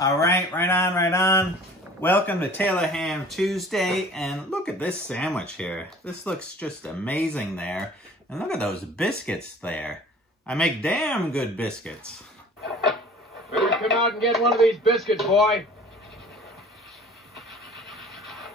All right, right on, right on. Welcome to Taylor Ham Tuesday, and look at this sandwich here. This looks just amazing there. And look at those biscuits there. I make damn good biscuits. Better come out and get one of these biscuits, boy.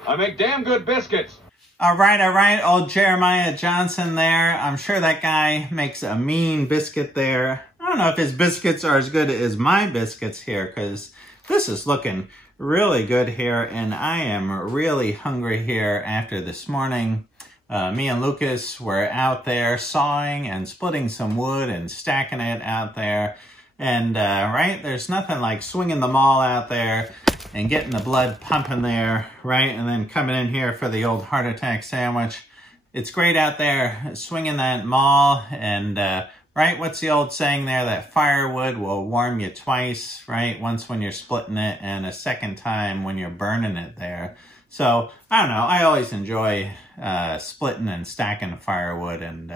I make damn good biscuits. All right, old Jeremiah Johnson there. I'm sure that guy makes a mean biscuit there. I don't know if his biscuits are as good as my biscuits here, because this is looking really good here, and I am really hungry here after this morning. Me and Lucas were out there sawing and splitting some wood and stacking it out there. And, right, there's nothing like swinging the maul out there and getting the blood pumping there, right? And then coming in here for the old heart attack sandwich. It's great out there swinging that maul and, right, what's the old saying there? That firewood will warm you twice, right? Once when you're splitting it and a second time when you're burning it there. So, I don't know, I always enjoy splitting and stacking firewood, and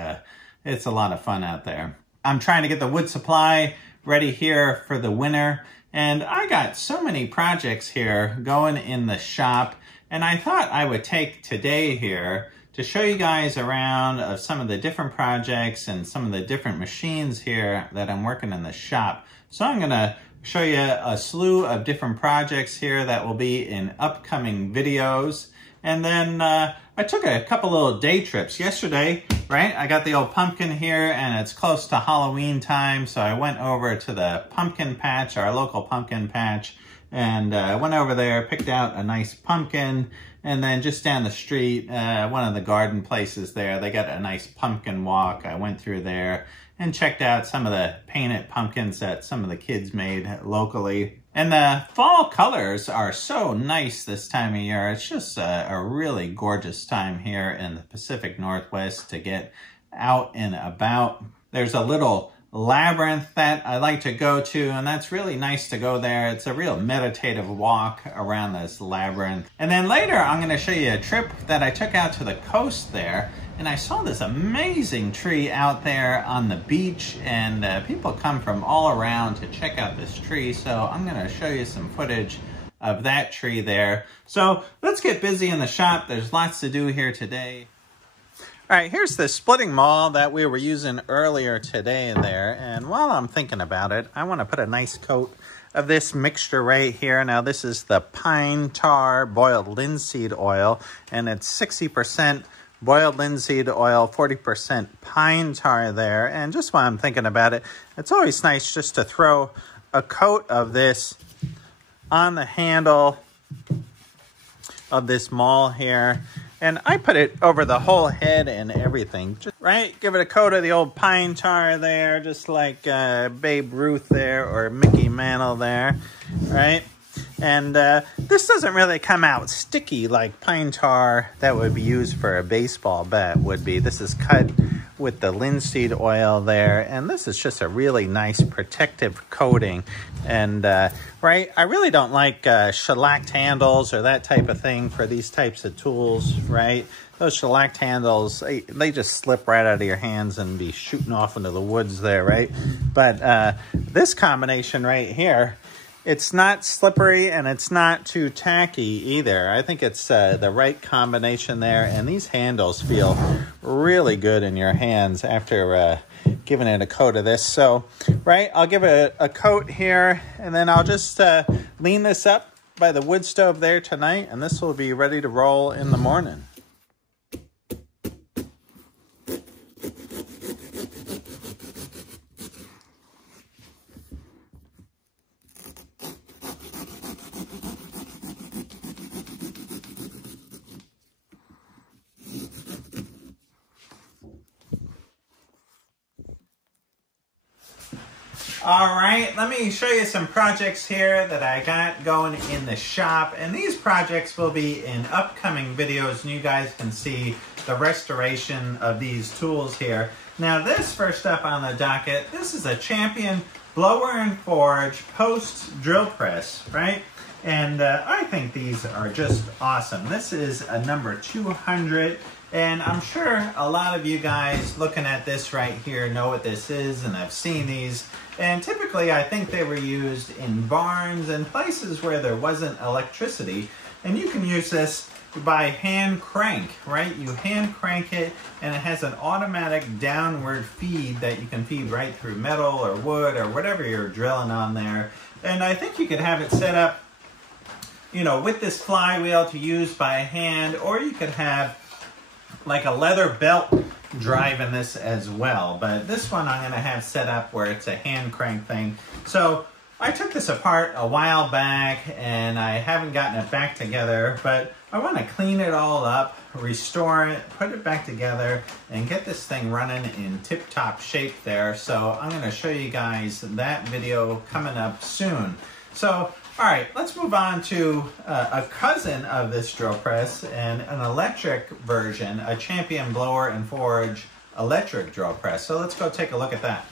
it's a lot of fun out there. I'm trying to get the wood supply ready here for the winter, and I got so many projects here going in the shop, and I thought I would take today here to show you guys around of some of the different projects and some of the different machines here that I'm working in the shop. So I'm gonna show you a slew of different projects here that will be in upcoming videos. And then I took a couple little day trips yesterday, right? I got the old pumpkin here and it's close to Halloween time. So I went over to the pumpkin patch, our local pumpkin patch, and went over there, picked out a nice pumpkin. And then just down the street, one of the garden places there, they got a nice pumpkin walk. I went through there and checked out some of the painted pumpkins that some of the kids made locally. And the fall colors are so nice this time of year. It's just a really gorgeous time here in the Pacific Northwest to get out and about. There's a little labyrinth that I like to go to, and that's really nice to go there. It's a real meditative walk around this labyrinth. And then later I'm going to show you a trip that I took out to the coast there, and I saw this amazing tree out there on the beach, and people come from all around to check out this tree. So I'm going to show you some footage of that tree there. So let's get busy in the shop. There's lots to do here today. All right, here's the splitting maul that we were using earlier today there. And while I'm thinking about it, I want to put a nice coat of this mixture right here. Now, this is the pine tar boiled linseed oil, and it's 60% boiled linseed oil, 40% pine tar there. And just while I'm thinking about it, it's always nice just to throw a coat of this on the handle of this maul here. And I put it over the whole head and everything, just, right? Give it a coat of the old pine tar there, just like Babe Ruth there or Mickey Mantle there, right? And this doesn't really come out sticky like pine tar that would be used for a baseball bat would be. This is cut with the linseed oil there, and this is just a really nice protective coating. And right, I really don't like shellacked handles or that type of thing for these types of tools, right? Those shellacked handles, they just slip right out of your hands and be shooting off into the woods there, right? But this combination right here, it's not slippery and it's not too tacky either. I think it's the right combination there. And these handles feel really good in your hands after giving it a coat of this. So, right, I'll give it a coat here, and then I'll just lean this up by the wood stove there tonight, and this will be ready to roll in the morning. All right, let me show you some projects here that I got going in the shop. And these projects will be in upcoming videos, and you guys can see the restoration of these tools here. Now, this first up on the docket, this is a Champion Blower and Forge Post Drill Press, right? And I think these are just awesome. This is a number 200. And I'm sure a lot of you guys looking at this right here know what this is, and I've seen these. And typically I think they were used in barns and places where there wasn't electricity. And you can use this by hand crank, right? You hand crank it, and it has an automatic downward feed that you can feed right through metal or wood or whatever you're drilling on there. And I think you could have it set up, you know, with this flywheel to use by hand, or you could have like a leather belt driving this as well. But this one I'm going to have set up where it's a hand crank thing. So I took this apart a while back and I haven't gotten it back together, but I want to clean it all up, restore it, put it back together, and get this thing running in tip-top shape there. So I'm going to show you guys that video coming up soon. So, all right, let's move on to a cousin of this drill press and an electric version, a Champion Blower and Forge electric drill press. So let's go take a look at that.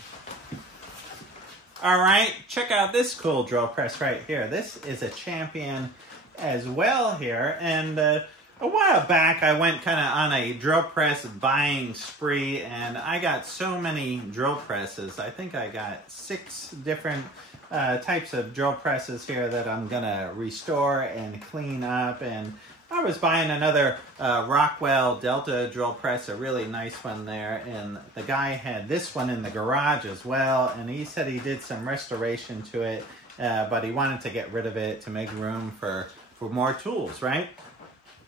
All right, check out this cool drill press right here. This is a Champion as well here. And a while back, I went kind of on a drill press buying spree, and I got so many drill presses. I think I got 6 different types of drill presses here that I'm gonna restore and clean up. And I was buying another Rockwell Delta drill press, a really nice one there, and the guy had this one in the garage as well, and he said he did some restoration to it, but he wanted to get rid of it to make room for more tools, right?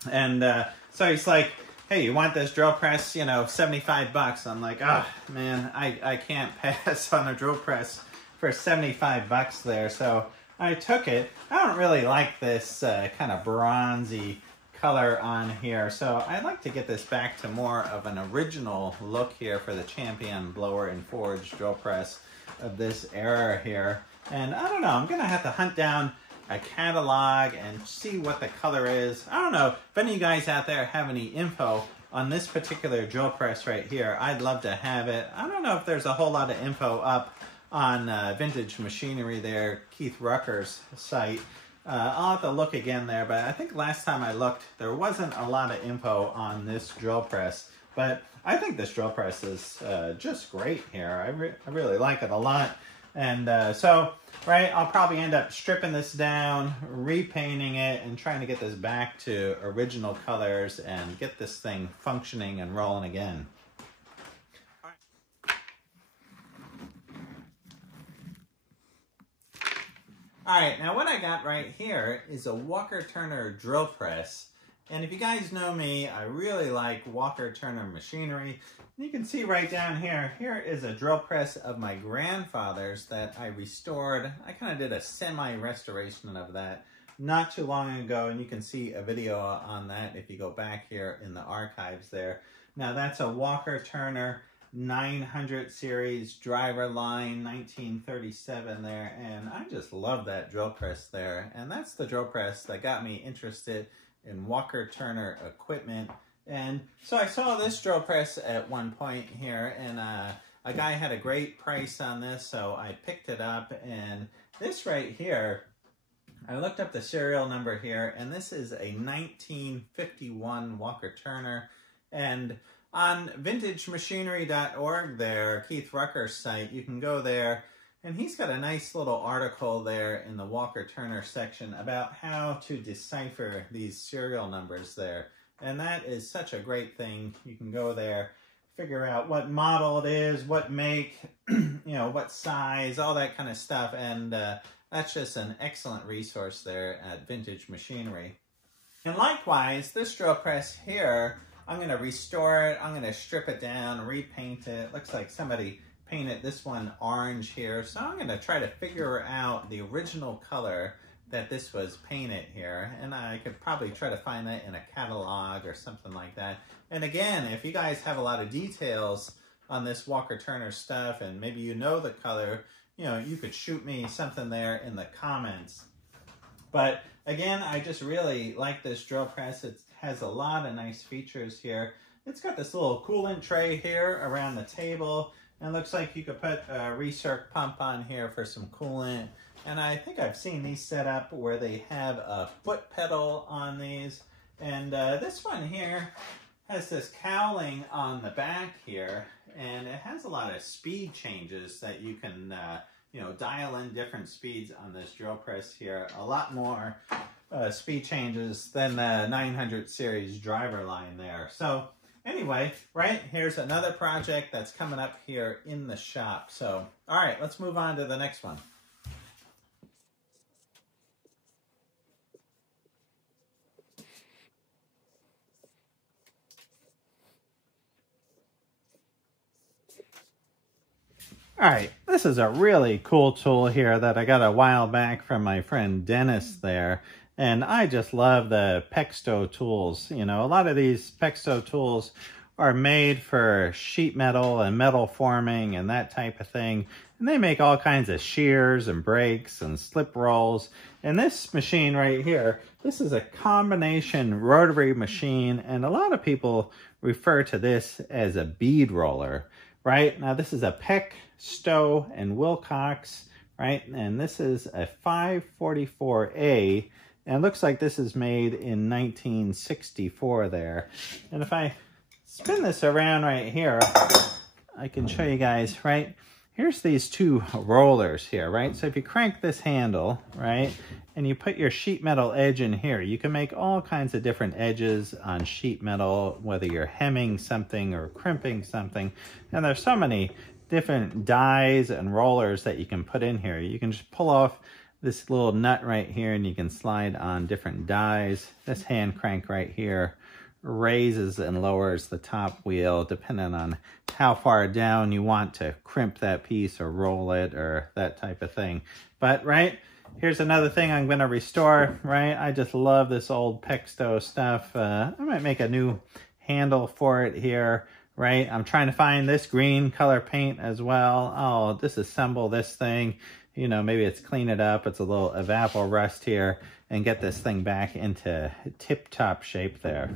And so he's like, hey, you want this drill press, you know, 75 bucks. I'm like, oh man, I can't pass on a drill press for 75 bucks there. So I took it. I don't really like this kind of bronzy color on here. So I'd like to get this back to more of an original look here for the Champion Blower and Forge drill press of this era here. And I don't know, I'm gonna have to hunt down a catalog and see what the color is. I don't know if any of you guys out there have any info on this particular drill press right here. I'd love to have it. I don't know if there's a whole lot of info up on Vintage Machinery there, Keith Rucker's site. I'll have to look again there, but I think last time I looked, there wasn't a lot of info on this drill press. But I think this drill press is just great here. I really like it a lot. And so, right, I'll probably end up stripping this down, repainting it, and trying to get this back to original colors and get this thing functioning and rolling again. All right, now what I got right here is a Walker Turner drill press. And if you guys know me, I really like Walker Turner machinery. You can see right down here, here is a drill press of my grandfather's that I restored. I kind of did a semi-restoration of that not too long ago, and you can see a video on that if you go back here in the archives there. Now that's a Walker Turner 900 series driver line, 1937 there, and I just love that drill press there. And that's the drill press that got me interested in Walker Turner equipment. And so I saw this drill press at one point here, and a guy had a great price on this, so I picked it up. And this right here, I looked up the serial number here, and this is a 1951 Walker Turner. And on vintagemachinery.org there, Keith Rucker's site, you can go there, and he's got a nice little article there in the Walker Turner section about how to decipher these serial numbers there. And that is such a great thing. You can go there, figure out what model it is, what make, you know, what size, all that kind of stuff. And that's just an excellent resource there at Vintage Machinery. And likewise, this drill press here, I'm going to restore it. I'm going to strip it down, repaint it. Looks like somebody painted this one orange here. So I'm going to try to figure out the original color that this was painted here. And I could probably try to find that in a catalog or something like that. And again, if you guys have a lot of details on this Walker Turner stuff and maybe you know the color, you know, you could shoot me something there in the comments. But again, I just really like this drill press. It has a lot of nice features here. It's got this little coolant tray here around the table. And it looks like you could put a recirc pump on here for some coolant. And I think I've seen these set up where they have a foot pedal on these. And this one here has this cowling on the back here. And it has a lot of speed changes that you can you know, dial in different speeds on this drill press here. A lot more speed changes than the 900 series driver line there. So anyway, right, here's another project that's coming up here in the shop. So, all right, let's move on to the next one. All right, this is a really cool tool here that I got a while back from my friend Dennis there. And I just love the Pexo tools. You know, a lot of these Pexo tools are made for sheet metal and metal forming and that type of thing. And they make all kinds of shears and brakes and slip rolls. And this machine right here, this is a combination rotary machine. And a lot of people refer to this as a bead roller, right? Now this is a Pexo and Wilcox, right? And this is a 544A. And it looks like this is made in 1964 there. And if I spin this around right here, I can show you guys, right? Here's these two rollers here, right? So if you crank this handle, right, and you put your sheet metal edge in here, you can make all kinds of different edges on sheet metal, whether you're hemming something or crimping something. And there's so many different dies and rollers that you can put in here. You can just pull off this little nut right here, and you can slide on different dies. This hand crank right here raises and lowers the top wheel depending on how far down you want to crimp that piece or roll it or that type of thing. But right, here's another thing I'm going to restore, right? I just love this old Pexo stuff. I might make a new handle for it here, right? I'm trying to find this green color paint as well. I'll disassemble this thing. You know, maybe it's clean it up. It's a little evapor rust here and get this thing back into tip-top shape there.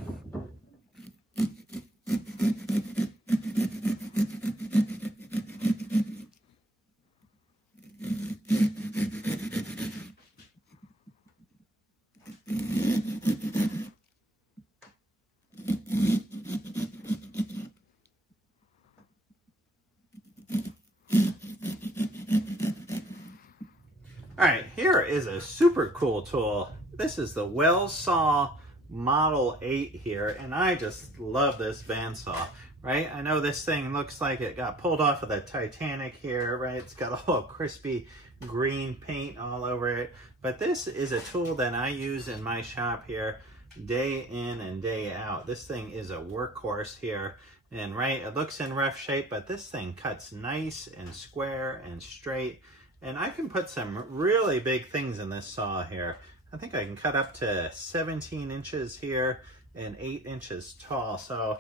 All right, here is a super cool tool. This is the Wellsaw Model 8 here, and I just love this bandsaw, right? I know this thing looks like it got pulled off of the Titanic here, right? It's got all crispy green paint all over it, but this is a tool that I use in my shop here day in and day out. This thing is a workhorse here, and right, it looks in rough shape, but this thing cuts nice and square and straight. And I can put some really big things in this saw here. I think I can cut up to 17 inches here and 8 inches tall. So,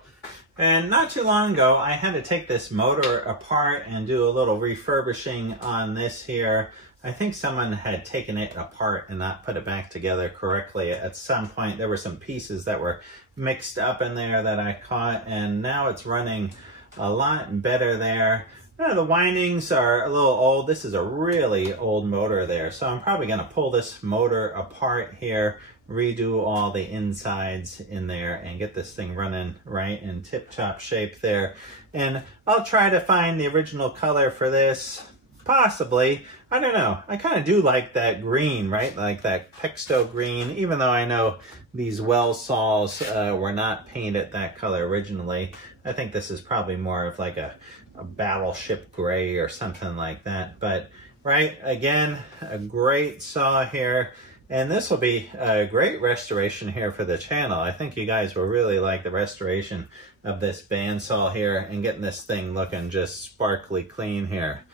and not too long ago, I had to take this motor apart and do a little refurbishing on this here. I think someone had taken it apart and not put it back together correctly. At some point, there were some pieces that were mixed up in there that I caught, and now it's running a lot better there. The windings are a little old. This is a really old motor there. So I'm probably going to pull this motor apart here, redo all the insides in there, and get this thing running right in tip-top shape there. And I'll try to find the original color for this, possibly. I don't know. I kind of do like that green, right? Like that Pexo green, even though I know these Wellsaws were not painted that color originally. I think this is probably more of like a battleship gray or something like that. But right, again, a great saw here, and this will be a great restoration here for the channel. I think you guys will really like the restoration of this bandsaw here and getting this thing looking just sparkly clean here.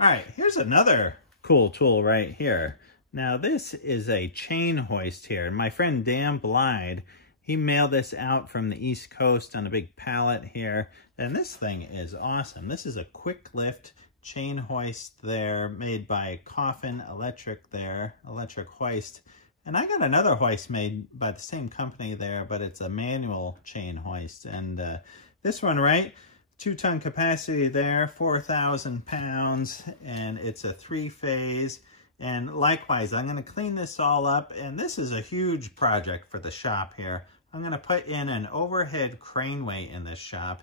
All right, here's another cool tool right here. Now this is a chain hoist here. My friend Dan Blyde, he mailed this out from the East Coast on a big pallet here. And this thing is awesome. This is a quick lift chain hoist there made by Coffin Electric there, Electric Hoist. And I got another hoist made by the same company there, but it's a manual chain hoist. And this one, right? 2-ton capacity there, 4,000 pounds, and it's a 3-phase. And likewise, I'm going to clean this all up, and this is a huge project for the shop here. I'm going to put in an overhead craneway in this shop,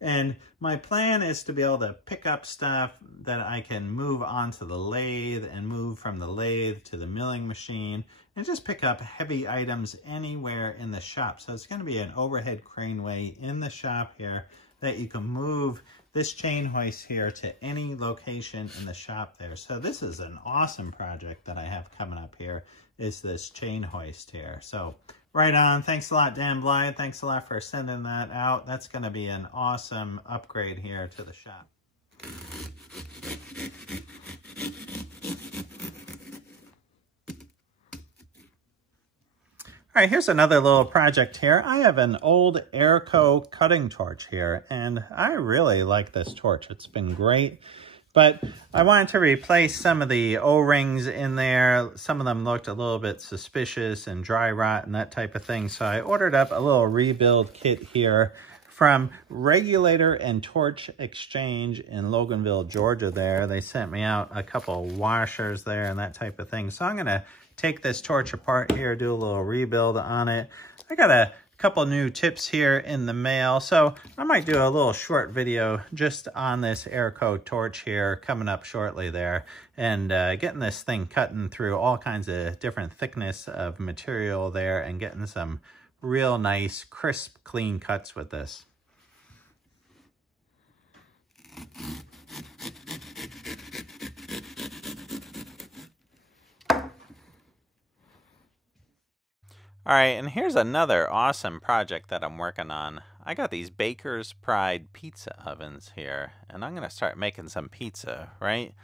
and my plan is to be able to pick up stuff that I can move onto the lathe and move from the lathe to the milling machine and just pick up heavy items anywhere in the shop. So it's going to be an overhead craneway in the shop here that you can move this chain hoist here to any location in the shop there. So this is an awesome project that I have coming up here, is this chain hoist here. So right on. Thanks a lot, Dan Blythe. Thanks a lot for sending that out. That's going to be an awesome upgrade here to the shop. All right, here's another little project here. I have an old Airco cutting torch here, and I really like this torch. It's been great, but I wanted to replace some of the O-rings in there. Some of them looked a little bit suspicious and dry rot and that type of thing, so I ordered up a little rebuild kit here from Regulator and Torch Exchange in Loganville, Georgia there. They sent me out a couple washers there and that type of thing, so I'm going to take this torch apart here, do a little rebuild on it. I got a couple new tips here in the mail. So I might do a little short video just on this Airco torch here coming up shortly there, and getting this thing cutting through all kinds of different thickness of material there and getting some real nice, crisp, clean cuts with this. All right, and here's another awesome project that I'm working on. I got these Baker's Pride pizza ovens here, and I'm going to start making some pizza, right?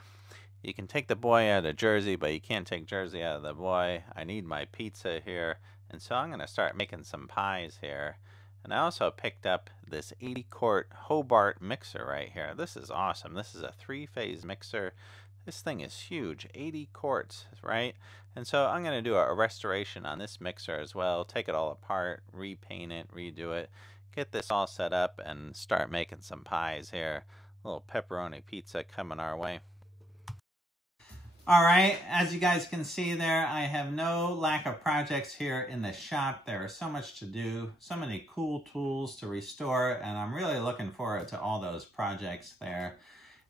You can take the boy out of Jersey, but you can't take Jersey out of the boy. I need my pizza here, and so I'm going to start making some pies here. And I also picked up this 80-quart Hobart mixer right here. This is awesome. This is a 3-phase mixer. This thing is huge, 80 quarts, right? And so I'm going to do a restoration on this mixer as well, take it all apart, repaint it, redo it, get this all set up, and start making some pies here. A little pepperoni pizza coming our way. All right, as you guys can see there, I have no lack of projects here in the shop. There is so much to do, so many cool tools to restore, and I'm really looking forward to all those projects there.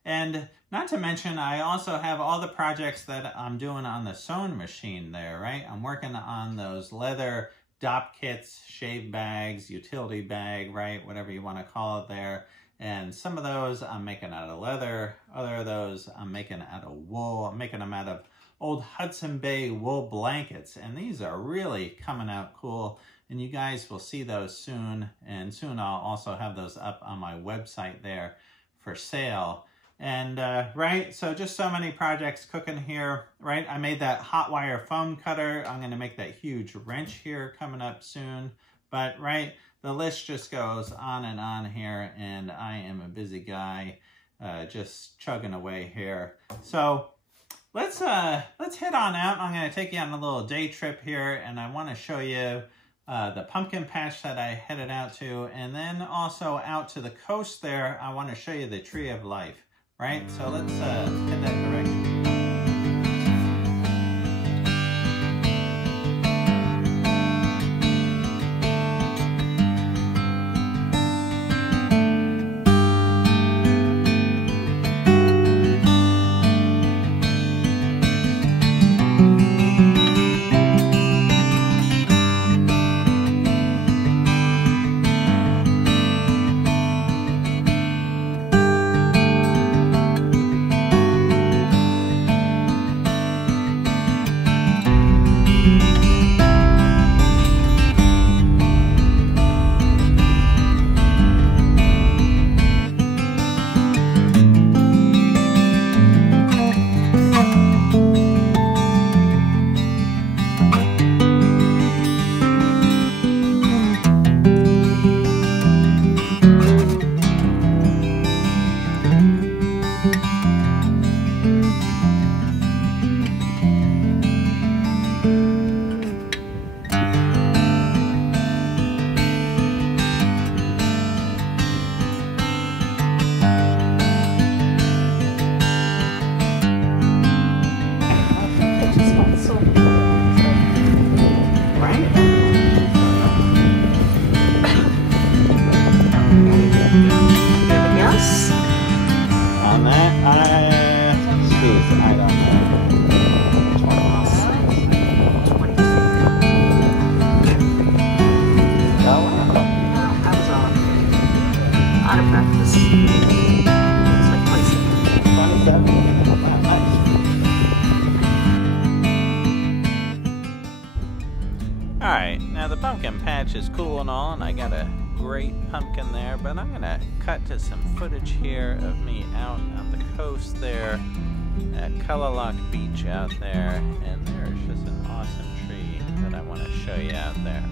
And not to mention, I also have all the projects that I'm doing on the sewing machine there, right? I'm working on those leather dop kits, shave bags, utility bag, right? Whatever you want to call it there. And some of those I'm making out of leather. Other of those I'm making out of wool. I'm making them out of old Hudson Bay wool blankets. And these are really coming out cool. And you guys will see those soon. And soon I'll also have those up on my website there for sale. And, right, so just so many projects cooking here, right? I made that hot wire foam cutter. I'm going to make that huge wrench here coming up soon. But, right, the list just goes on and on here, and I am a busy guy just chugging away here. So let's head on out. I'm going to take you on a little day trip here, and I want to show you the pumpkin patch that I headed out to, and then also out to the coast there, I want to show you the Tree of Life. Right, so let's head that direction. Alright, now the pumpkin patch is cool and all, and I got a great pumpkin there, but I'm going to cut to some footage here of me out on the coast there at Cullelock Beach out there, and there's just an awesome tree that I want to show you out there.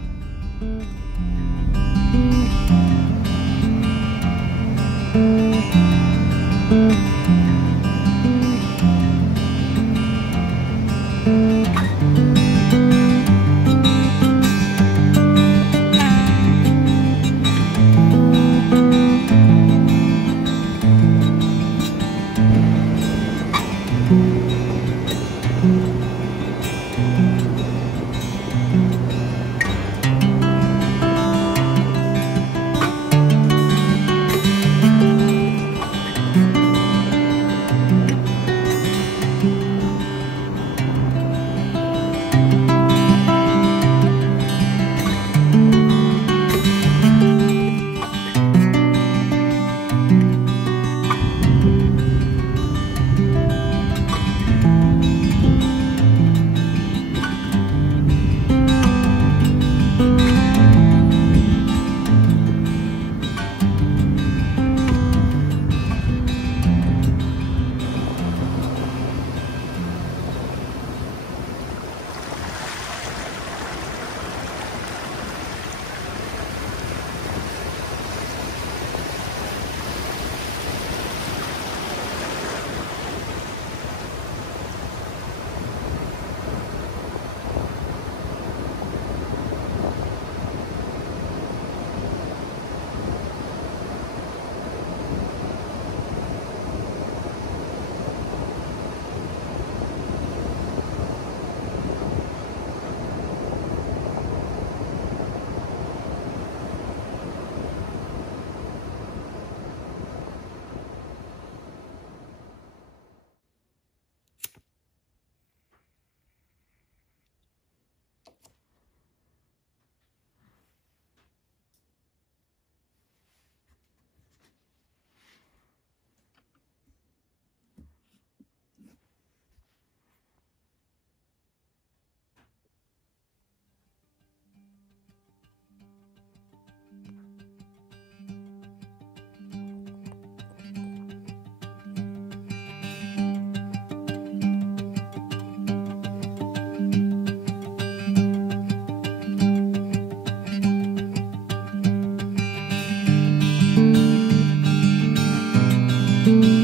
Bye.